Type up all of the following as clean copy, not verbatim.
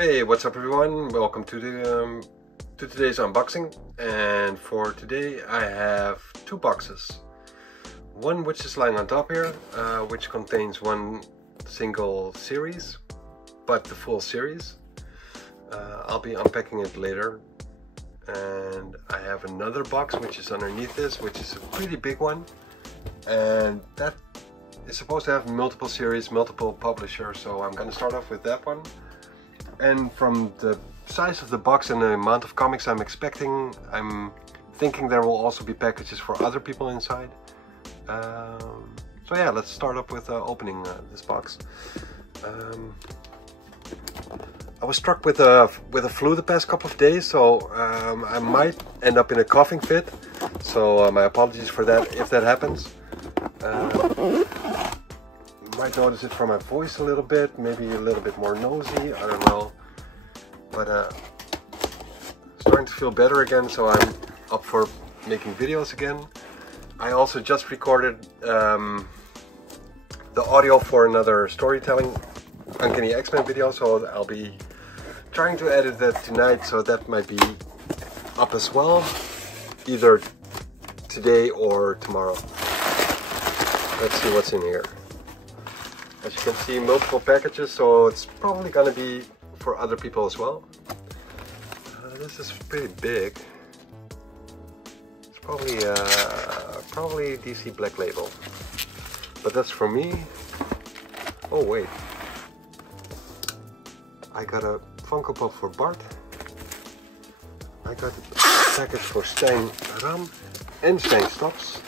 Hey, what's up everyone? Welcome to the to today's unboxing. And for today I have two boxes. One which is lying on top here, which contains one single series, but the full series. I'll be unpacking it later. And I have another box which is underneath this, which is a pretty big one. And that is supposed to have multiple series, multiple publishers, so I'm gonna start off with that one. And from the size of the box and the amount of comics I'm expecting, I'm thinking there will also be packages for other people inside. So yeah, let's start up with opening this box. I was struck with a flu the past couple of days, so I might end up in a coughing fit. So my apologies for that if that happens. You might notice it from my voice a little bit, maybe a little bit more nosy, I don't know. But starting to feel better again, so I'm up for making videos again. I also just recorded the audio for another storytelling Uncanny X-Men video, so I'll be trying to edit that tonight, so that might be up as well, either today or tomorrow. Let's see what's in here. As you can see, multiple packages, so it's probably gonna be for other people as well. This is pretty big. It's probably DC Black Label, but that's for me. Oh wait, I got a Funko Pop for Bart. I got a package for Stijn Ram en Stijn Stops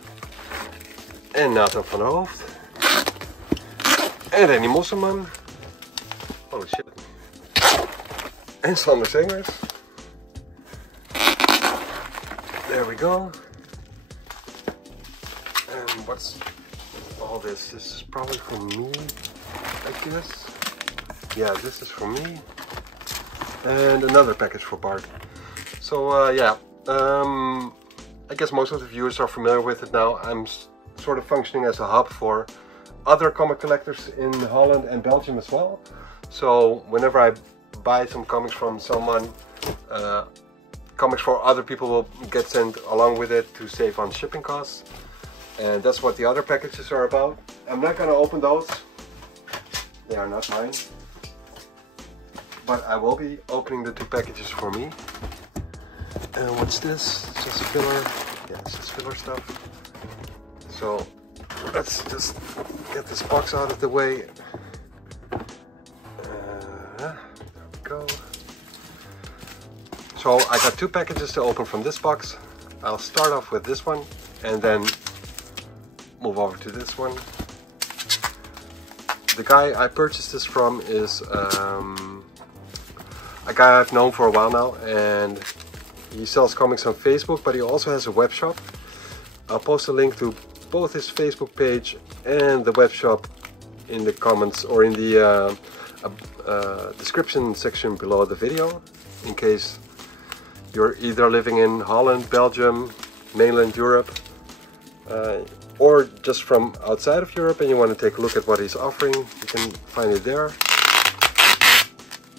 en Nathan van der Hoofd. En Renny Mosselman. Holy shit. En Sander Sengers. There we go. And what's all this? This is probably for me, I guess. Yeah, this is for me. And another package for Bart. So yeah, I guess most of the viewers are familiar with it now. I'm sort of functioning as a hub for other comic collectors in Holland and Belgium as well. So whenever I buy some comics from someone, comics for other people will get sent along with it to save on shipping costs. And that's what the other packages are about. I'm not gonna open those. They are not mine. But I will be opening the two packages for me. And what's this? It's just filler. Yeah, it's just filler stuff. So let's just get this box out of the way. There we go. So I got two packages to open from this box. I'll start off with this one and then move over to this one. The guy I purchased this from is a guy I've known for a while now, and he sells comics on Facebook, but he also has a web shop. I'll post a link to both his Facebook page and the web shop in the comments or in the description section below the video, in case you're either living in Holland, Belgium, mainland Europe, or just from outside of Europe and you want to take a look at what he's offering. You can find it there.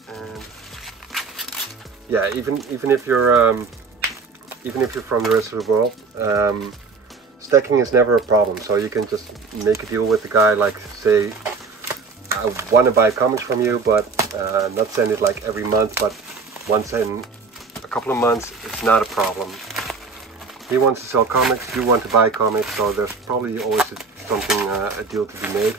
And yeah, even if you're from the rest of the world, stacking is never a problem. So you can just make a deal with the guy, like say, I want to buy comics from you, but not send it like every month, but once in a couple of months. It's not a problem. He wants to sell comics, you want to buy comics, so there's probably always a deal to be made.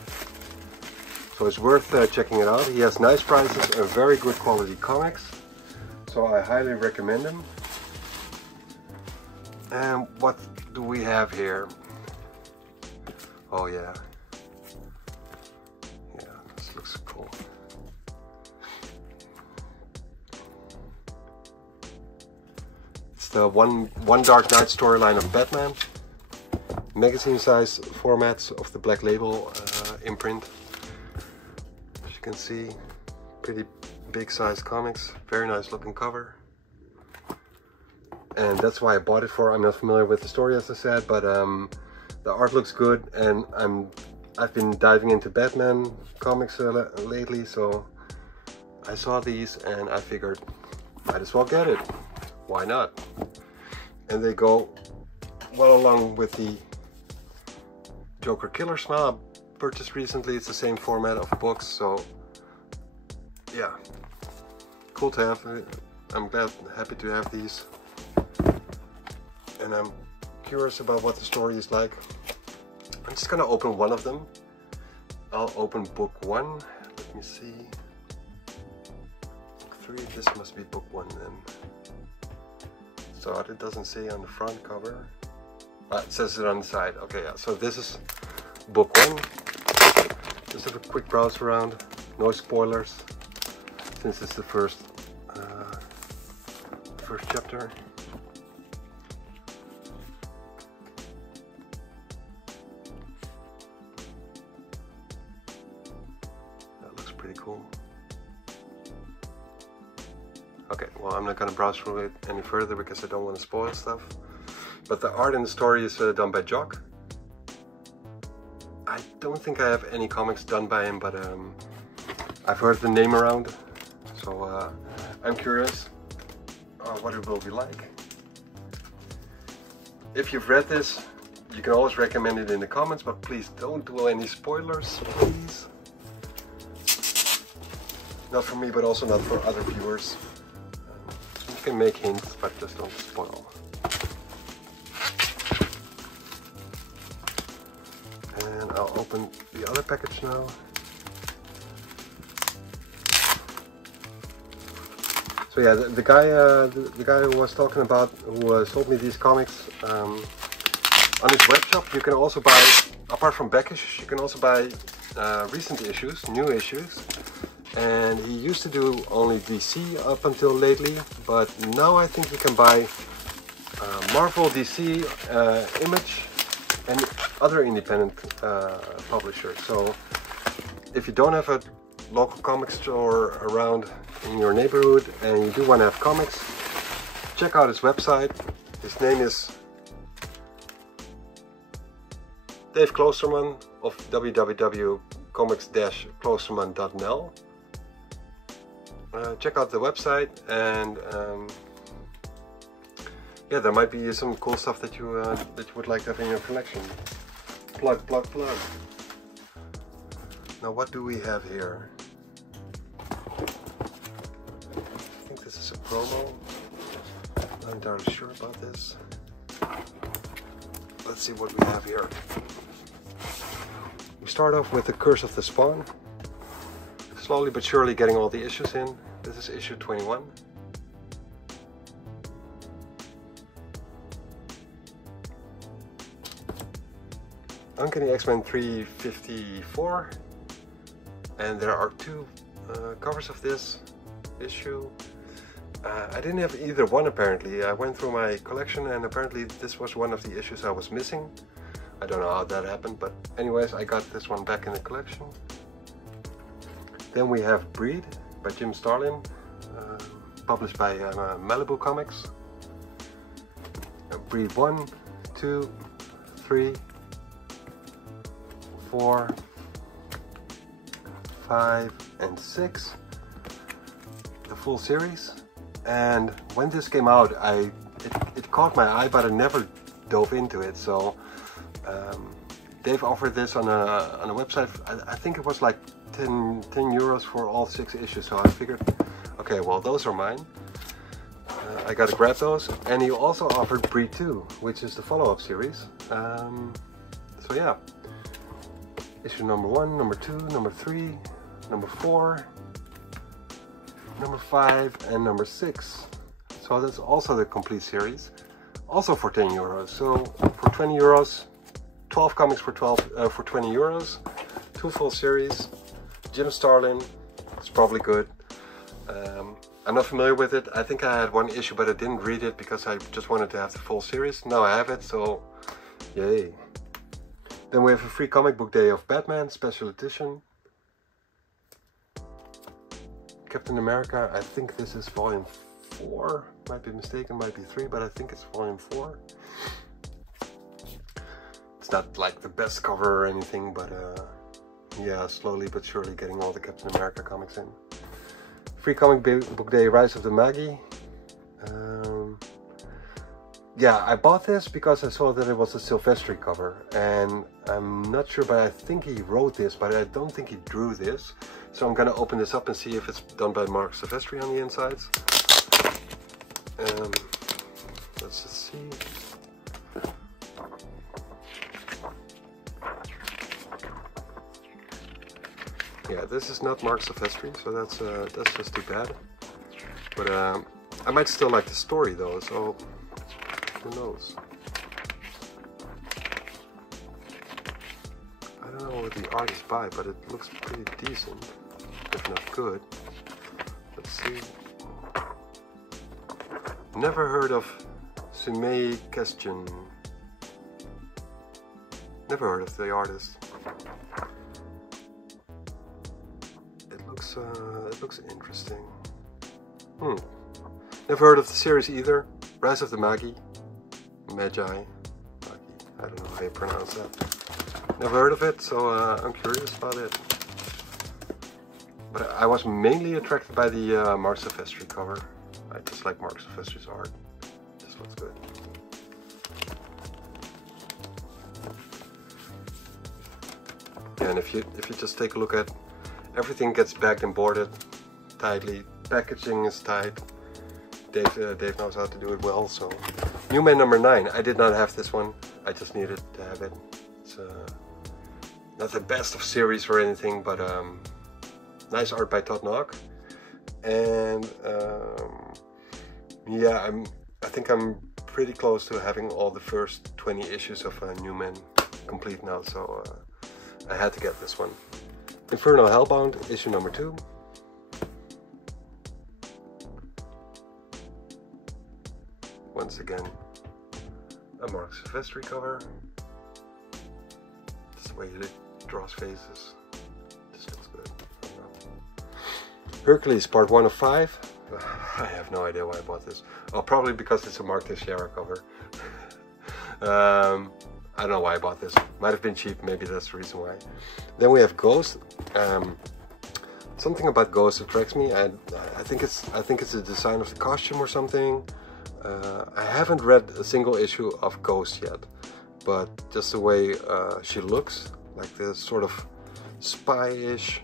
So it's worth checking it out. He has nice prices and very good quality comics, so I highly recommend him. And what do we have here? Oh yeah. Yeah, this looks cool. It's the One Dark Knight storyline of Batman. Magazine size formats of the Black Label imprint. As you can see, pretty big size comics, very nice looking cover. And that's why I bought it for. I'm not familiar with the story, as I said, but the art looks good, and I've been diving into Batman comics lately, so I saw these and I figured, might as well get it. Why not? And they go well along with the Joker Killer Smile I purchased recently. It's the same format of books, so yeah, cool to have. I'm happy to have these, and I'm curious about what the story is like. I'm just gonna open one of them. I'll open book 1. Let me see. Book 3. This must be book 1 then. So it doesn't say on the front cover. It says it on the side. Okay, yeah. So this is book 1. Just have a quick browse around. No spoilers, since it's the first chapter. That looks pretty cool. Okay, well, I'm not gonna browse through it any further because I don't want to spoil stuff. But the art in the story is done by Jock. I don't think I have any comics done by him, but I've heard the name around, so I'm curious what it will be like. If you've read this, you can always recommend it in the comments, but please don't do any spoilers, please. Not for me, but also not for other viewers. You can make hints, but just don't spoil. And I'll open the other package now. So yeah, the guy who was talking about, who sold me these comics, on his webshop, you can also buy, apart from back issues, you can also buy recent issues, new issues. And he used to do only DC up until lately, but now I think you can buy Marvel, DC, Image, and other independent publishers. So if you don't have a local comic store around in your neighborhood and you do want to have comics, check out his website. His name is Dave Kloosterman of www.comics-kloosterman.nl. Check out the website, and yeah, there might be some cool stuff that you would like to have in your collection. Plug, plug, plug. Now, what do we have here? I think this is a promo. Not entirely sure about this. Let's see what we have here. We start off with the Curse of the Spawn. Slowly but surely getting all the issues in. This is issue 21. Uncanny X-Men 354, and there are 2 covers of this issue. I didn't have either one apparently. I went through my collection and apparently this was one of the issues I was missing. I don't know how that happened, but anyways, I got this one back in the collection. Then we have Breed by Jim Starlin, published by Malibu Comics. Breed 1, 2, 3, 4, 5, and 6. The full series. And when this came out, it caught my eye, but I never dove into it. So Dave offered this on a website. I think it was like 10 euros for all 6 issues. So I figured, okay, well, those are mine. I gotta grab those. And he also offered Breed 2, which is the follow-up series. So yeah, issue number 1, number 2, number 3, number 4, number 5, and number 6. So that's also the complete series, also for 10 euros. So for 20 euros, 12 comics for 20 euros, 2 full series. Jim Starlin, it's probably good. I'm not familiar with it. I think I had 1 issue, but I didn't read it because I just wanted to have the full series. Now I have it, so yay. Then we have a free comic book day of Batman, special edition. Captain America, I think this is volume 4. Might be mistaken, might be 3, but I think it's volume 4. It's not like the best cover or anything, but yeah, slowly but surely getting all the Captain America comics in. Free Comic Book Day, Rise of the Magi. Yeah, I bought this because I saw that it was a Silvestri cover, and I'm not sure, but I think he wrote this, but I don't think he drew this. So I'm gonna open this up and see if it's done by Mark Silvestri on the insides. Let's just see. Yeah, this is not Mark Silvestri, so that's just too bad. But I might still like the story though, so who knows? I don't know what the art is by, but it looks pretty decent, if not good. Let's see. Never heard of Sumei Question. Never heard of the artist. It looks interesting. Never heard of the series either. Rise of the Magi. Magi. I don't know how you pronounce that. Never heard of it, so I'm curious about it. But I was mainly attracted by the Mark Silvestri cover. I just like Mark Silvestri's art. This looks good. And if you just take a look at, everything gets bagged and boarded tightly. Packaging is tight. Dave knows how to do it well. So, Newman number 9. I did not have this one. I just needed to have it. It's not the best of series or anything, but nice art by Todd Knock. And yeah, I think I'm pretty close to having all the first 20 issues of Newman complete now. So I had to get this one. Infernal Hellbound, issue number 2. Once again, a Mark Silvestri cover. Just the way he draws faces. This looks good. Hercules, part 1 of 5. I have no idea why I bought this. Oh, probably because it's a Mark Teixeira cover. I don't know why I bought this. Might have been cheap, maybe that's the reason why. Then we have Ghost. Something about Ghost attracts me. I think it's the design of the costume or something. I haven't read a single issue of Ghost yet, but just the way she looks, like this sort of spy-ish.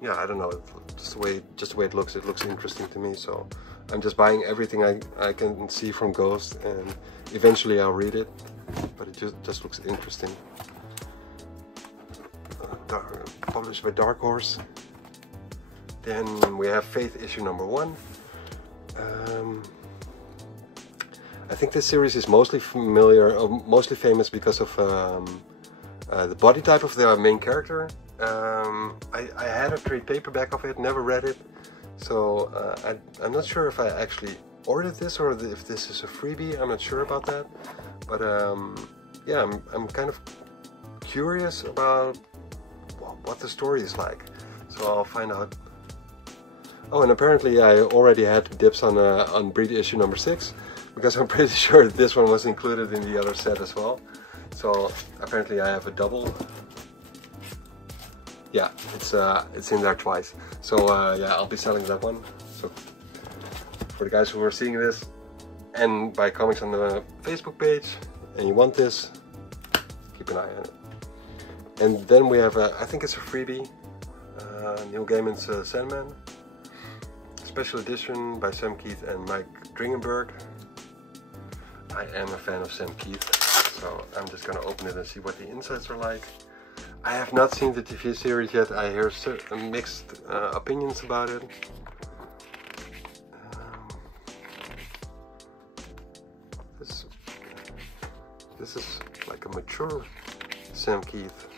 Yeah, I don't know. Just the way it looks interesting to me. So I'm just buying everything I can see from Ghost, and eventually I'll read it. But it just looks interesting. Published by Dark Horse. Then we have Faith, issue number 1. I think this series is mostly famous because of the body type of the main character. I had a trade paperback of it, never read it, so I'm not sure if I actually ordered this or if this is a freebie. I'm not sure about that, but yeah, I'm kind of curious about what the story is like, so I'll find out. Oh, and apparently I already had dips on Breed issue number 6, because I'm pretty sure this one was included in the other set as well. So apparently I have a double. Yeah, it's in there twice. So yeah, I'll be selling that one. So for the guys who are seeing this and buy comics on the Facebook page and you want this, keep an eye on it. And then we have I think it's a freebie, Neil Gaiman's Sandman. Special edition by Sam Keith and Mike Dringenberg. I am a fan of Sam Keith, so I'm just gonna open it and see what the insides are like. I have not seen the TV series yet. I hear mixed opinions about it. This is like a mature Sam Keith.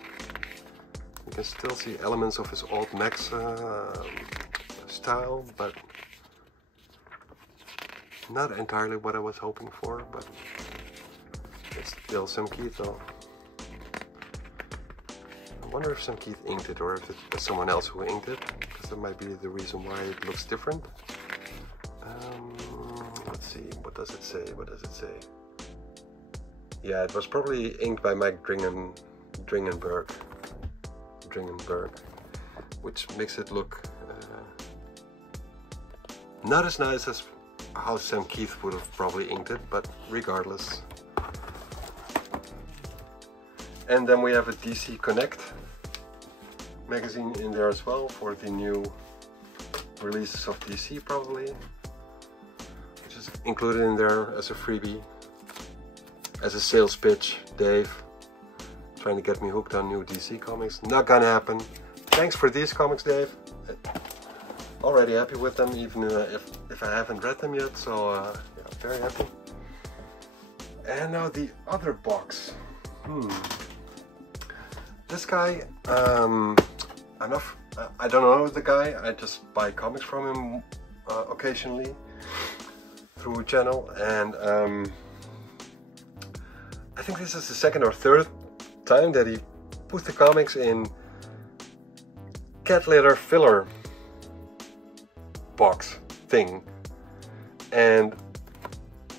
You can still see elements of his old Max style, but not entirely what I was hoping for, but it's still Sam Keith though. I wonder if Sam Keith inked it or if it's someone else who inked it, because that might be the reason why it looks different. Let's see, what does it say? What does it say? Yeah, it was probably inked by Mike Dringenberg, which makes it look Not as nice as how Sam Keith would have probably inked it, but regardless. And then we have a DC Connect magazine in there as well for the new releases of DC probably, which is included in there as a freebie, as a sales pitch. Dave trying to get me hooked on new DC comics. Not gonna happen. Thanks for these comics, Dave. Already happy with them, even if I haven't read them yet, so yeah, very happy. And now the other box. This guy, I don't know the guy, I just buy comics from him occasionally through a channel, and I think this is the second or third time that he put the comics in cat litter filler box thing. And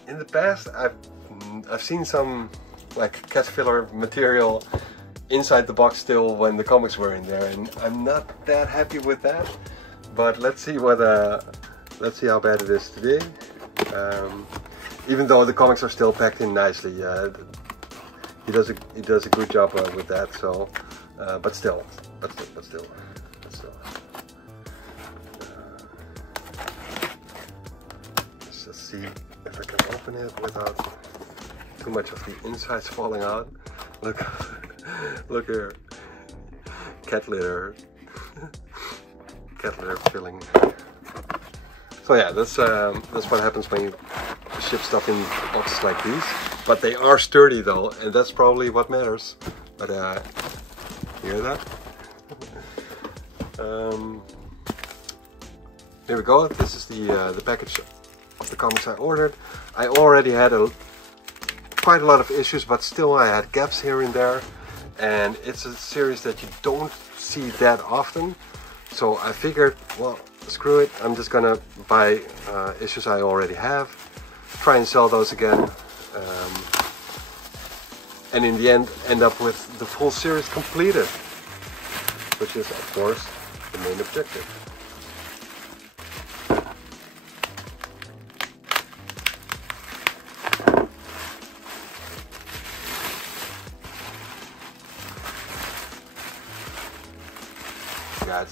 in the past I've seen some like cat filler material inside the box still when the comics were in there, and I'm not that happy with that. But let's see how bad it is today. Even though the comics are still packed in nicely, he does a good job with that. So, but still. Let's just see if I can open it without too much of the insides falling out. Look. Look here, cat litter filling. So yeah, that's what happens when you ship stuff in boxes like these. But they are sturdy though, and that's probably what matters. But you hear that? Here we go. This is the package of the comics I ordered. I already had quite a lot of issues, but still I had gaps here and there. And it's a series that you don't see that often, so I figured, well, screw it, I'm just gonna buy issues I already have, try and sell those again, and in the end up with the full series completed, which is of course the main objective. Yeah,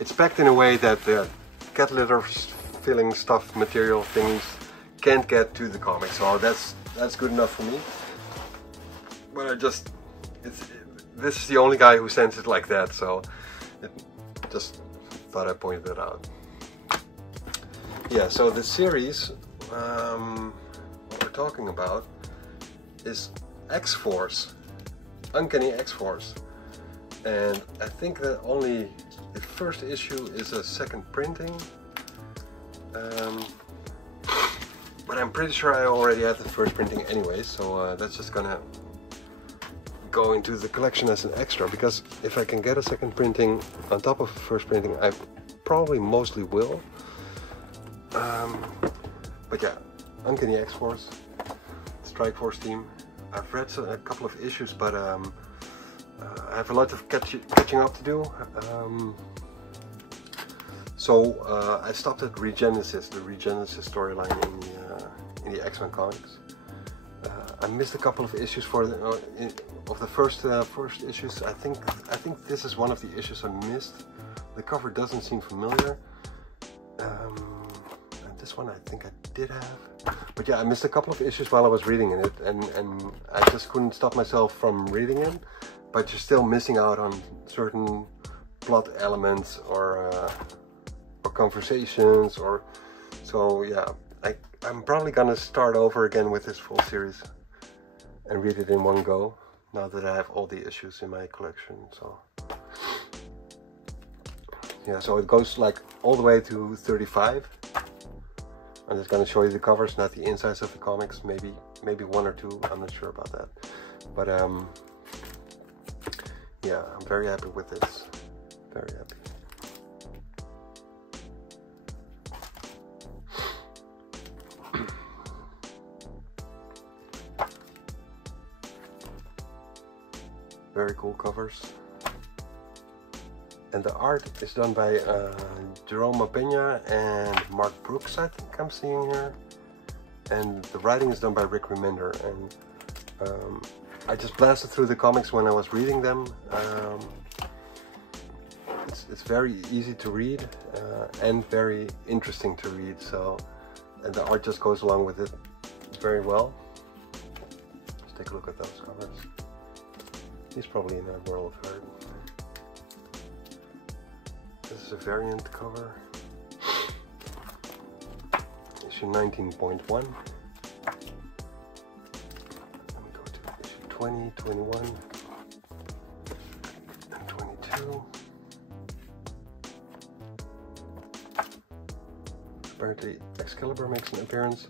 it's packed in a way that the cat litter filling stuff material things can't get to the comic, so that's good enough for me. But this is the only guy who sends it like that, so just thought I'd point that out. Yeah, so the series what we're talking about is X-Force, Uncanny X-Force. And I think that only the first issue is a second printing, but I'm pretty sure I already had the first printing anyway, so that's just gonna go into the collection as an extra, because if I can get a second printing on top of the first printing, I probably mostly will. But yeah, Uncanny X-Force, Strike Force team. I've read a couple of issues, but I have a lot of catching up to do. So I stopped at Regenesis, the Regenesis storyline in the X-Men comics. I missed a couple of issues of the first issues. I think this is one of the issues I missed. The cover doesn't seem familiar. And this one I think I did have. But yeah, I missed a couple of issues while I was reading it, and I just couldn't stop myself from reading it. But you're still missing out on certain plot elements or conversations, or so yeah. I'm probably gonna start over again with this full series and read it in one go now that I have all the issues in my collection. So yeah, so it goes like all the way to 35. I'm just gonna show you the covers, not the insides of the comics. Maybe one or two. I'm not sure about that, but yeah, I'm very happy with this. Very happy. Very cool covers. And the art is done by Jerome Pena and Mark Brooks, I think I'm seeing here. And the writing is done by Rick Remender. And I just blasted through the comics when I was reading them. It's very easy to read and very interesting to read. So, and the art just goes along with it very well. Let's take a look at those covers. He's probably in a world of hurt. This is a variant cover. Issue 19.1. Let me go to issue 20, 21, and 22. Apparently Excalibur makes an appearance.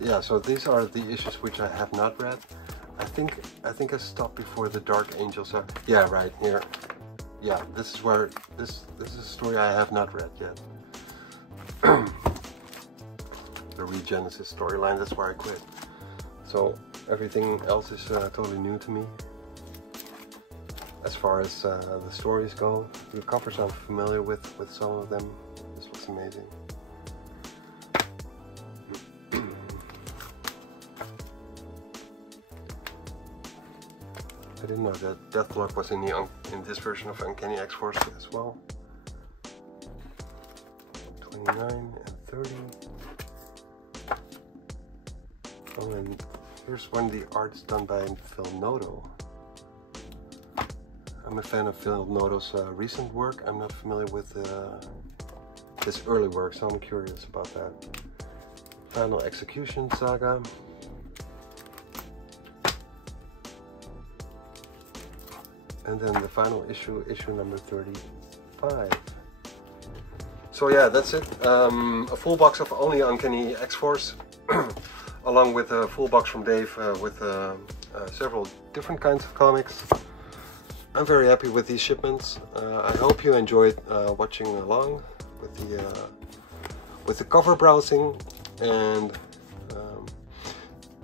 Yeah, so these are the issues which I have not read. I think I stopped before the Dark Angels are. Yeah, right here. Yeah, this is where this is a story I have not read yet. The Regenesis storyline, that's where I quit. So everything else is totally new to me. As far as the stories go, the covers I'm familiar with some of them. This looks amazing. I didn't know that Deathlock was in this version of Uncanny X-Force as well. 29 and 30. Oh, and here's when the art's done by Phil Noto. I'm a fan of Phil Noto's recent work. I'm not familiar with his early work, so I'm curious about that. Final Execution Saga. And then the final issue, issue number 35. So yeah, that's it. A full box of only Uncanny X-Force, along with a full box from Dave with several different kinds of comics. I'm very happy with these shipments. I hope you enjoyed watching along with the cover browsing, and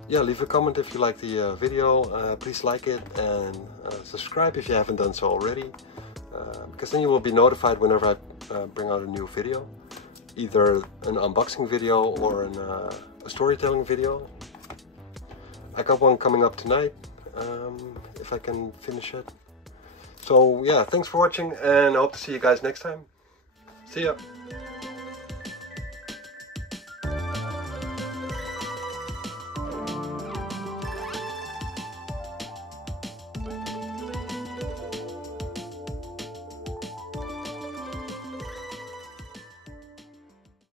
yeah, leave a comment if you like the video. Please like it and subscribe if you haven't done so already, because then you will be notified whenever I bring out a new video, either an unboxing video or a storytelling video. I got one coming up tonight, if I can finish it. So yeah, thanks for watching, and I hope to see you guys next time. See ya!